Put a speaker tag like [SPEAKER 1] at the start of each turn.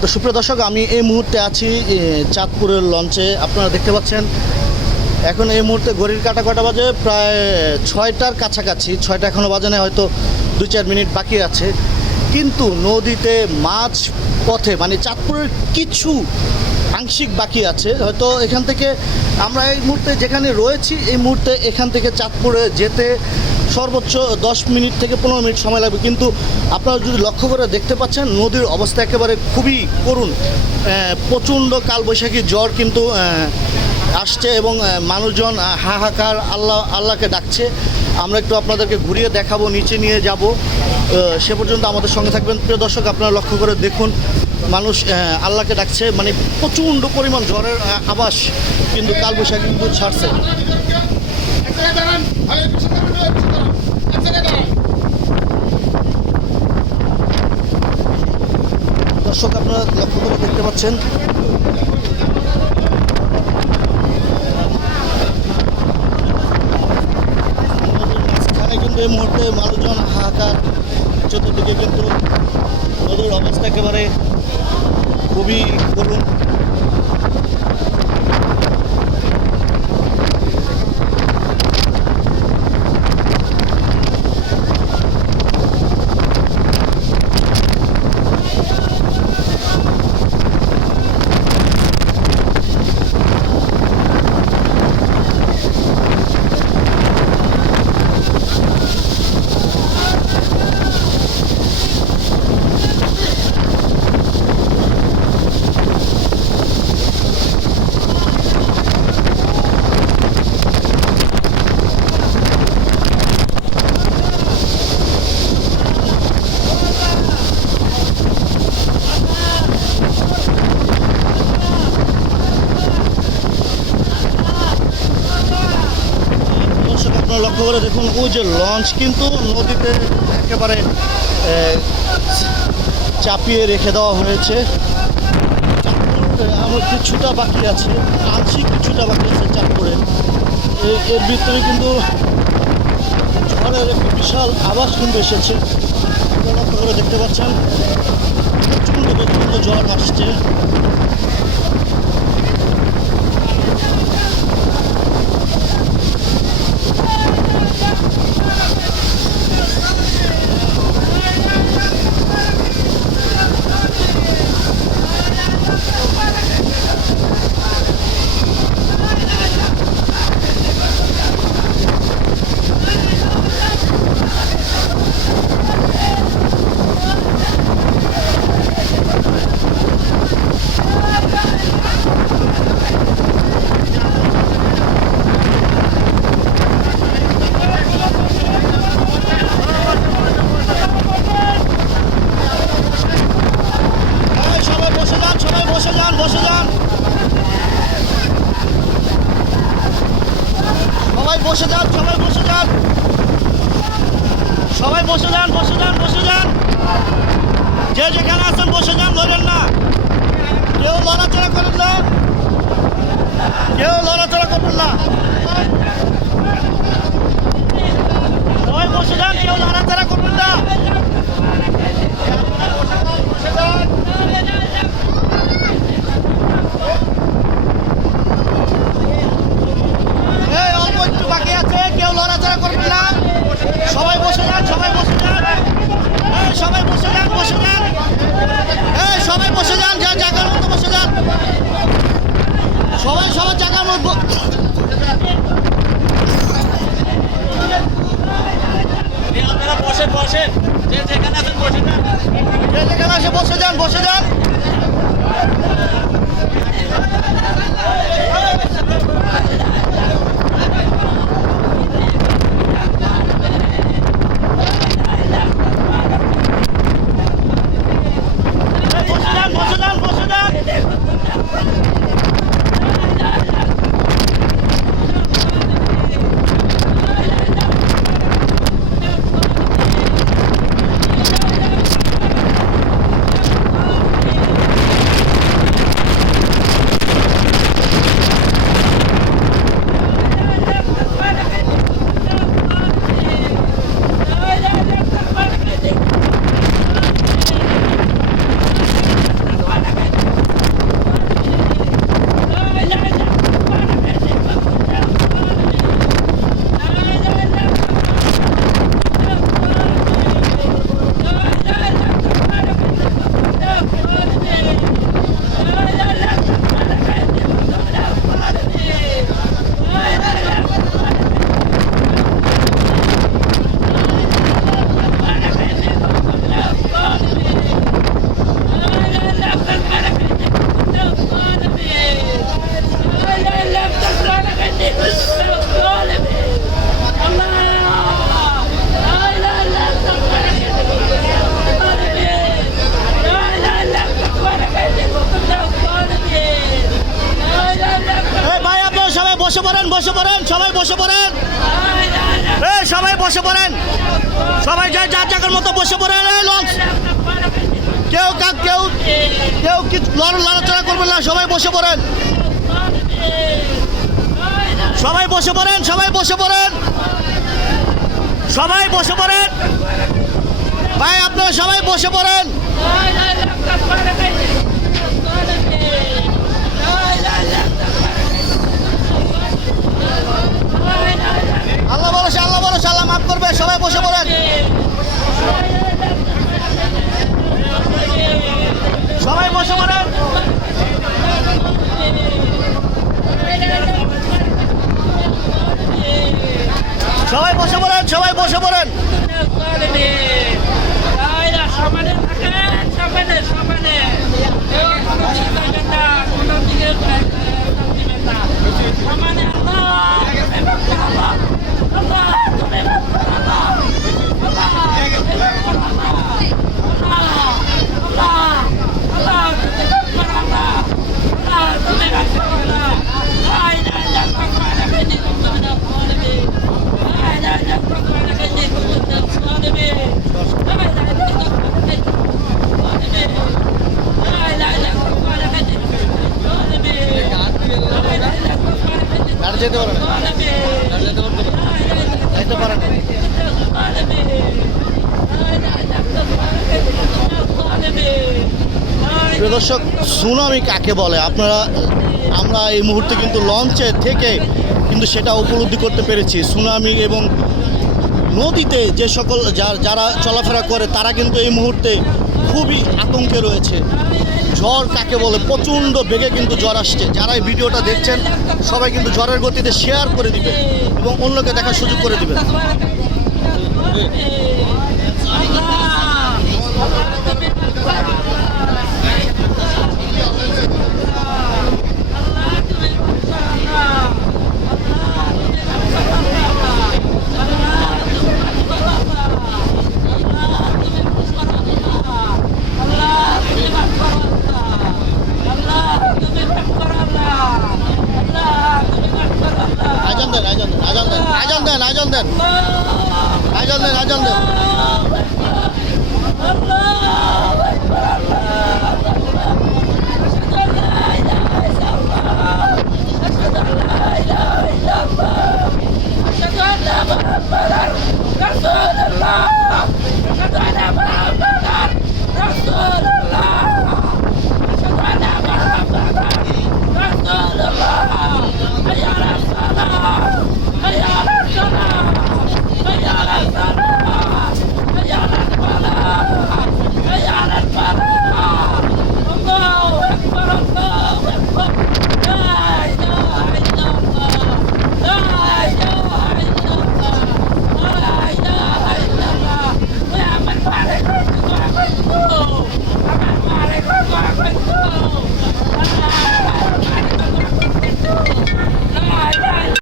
[SPEAKER 1] তো সুপ্রিয় দর্শক, আমি এই মুহূর্তে আছি চাঁদপুরের লঞ্চে। আপনারা দেখতে পাচ্ছেন, এখন এই মুহূর্তে ঘড়ির কাটা কটা বাজে? প্রায় ছয়টার কাছাকাছি, ছয়টা এখনও বাজে না হয়তো দু চার মিনিট বাকি আছে। কিন্তু নদীতে মাছ পথে মানে চাঁদপুরের কিছু আংশিক বাকি আছে। হয়তো এখান থেকে আমরা এই মুহূর্তে যেখানে রয়েছি, এই মুহূর্তে এখান থেকে চাঁদপুরে যেতে সর্বোচ্চ দশ মিনিট থেকে পনেরো মিনিট সময় লাগবে। কিন্তু আপনারা যদি লক্ষ্য করে দেখতে পাচ্ছেন, নদীর অবস্থা একেবারে খুবই করুণ। প্রচণ্ড কালবৈশাখী জ্বর কিন্তু আসছে এবং মানুষজন হাহাকার আল্লাহ, আল্লাহকে ডাকছে। আমরা একটু আপনাদেরকে ঘুরিয়ে দেখাবো নিচে নিয়ে যাব। সে পর্যন্ত আমাদের সঙ্গে থাকবেন। প্রিয় দর্শক আপনারা লক্ষ্য করে দেখুন মানুষ আল্লাহকে ডাকছে মানে প্রচণ্ড পরিমাণ আহ, আবাস কিন্তু কালবৈশাখী কিন্তু ছাড়ছে। দর্শক আপনারা লক্ষ্য করে দেখতে পাচ্ছেন মাঝখানে কিন্তু এই মুহূর্তে মানুষজন হাহাকার চতুর্দিকে কিন্তু নদীর অবস্থা একেবারে খুবই করুণ দর্শক আপনারা লক্ষ্য করে দেখুন ওই যে লঞ্চ কিন্তু নদীতে একেবারে চাপিয়ে রেখে দেওয়া হয়েছে। আমার কিছুটা বাকি আছে। আংশিক কিছুটা বাকি আছে চাঁদপুরে এই এর ভিতরে কিন্তু ঝড়ের একটি বিশাল আবাস কিন্তু এসেছে। লক্ষ্য করে দেখতে পাচ্ছেন, প্রচণ্ড প্রচণ্ড ঝড় আসছে এই, সবাই বসে যান সবাই বসে যান বসে যান সবাই বসে যান সবাই বসে যান সবাই বসে যান বসে যান বসে যান যে যেখানে আছেন বসে যান লড়েন না কেউ লড়াচড়া করেন না কেউ লড়াচড়া করবেন না やめろ! বসে পড়েন। সবাই বসে পড়েন। সবাই যার যার জায়গার মতো বসে পড়েন। এই, লঞ্চ। কেউ কাক, কেউ কেউ কি লড়াচড়া করবেন না, সবাই বসে পড়েন। সবাই বসে পড়েন, সবাই বসে পড়েন। সবাই বসে পড়েন। ভাই, আপনারা সবাই বসে পড়েন। আল্লাহ বলছে আল্লাহ বলছে আল্লাহ মাফ করবে সবাই বসে পড়েন। সুনামি কাকে বলে আপনারা আমরা এই মুহূর্তে কিন্তু লঞ্চে থেকে কিন্তু সেটা উপলব্ধি করতে পেরেছি সুনামি এবং নদীতে যে সকল যারা চলাফেরা করে তারা কিন্তু এই মুহূর্তে খুবই আতঙ্কে রয়েছে ঝড় কাকে বলে প্রচণ্ড বেগে কিন্তু জ্বর আসছে যারা এই ভিডিওটা দেখছেন সবাই কিন্তু জ্বরের গতিতে শেয়ার করে দিবে এবং অন্যকে দেখার সুযোগ করে দিবেন Thank you.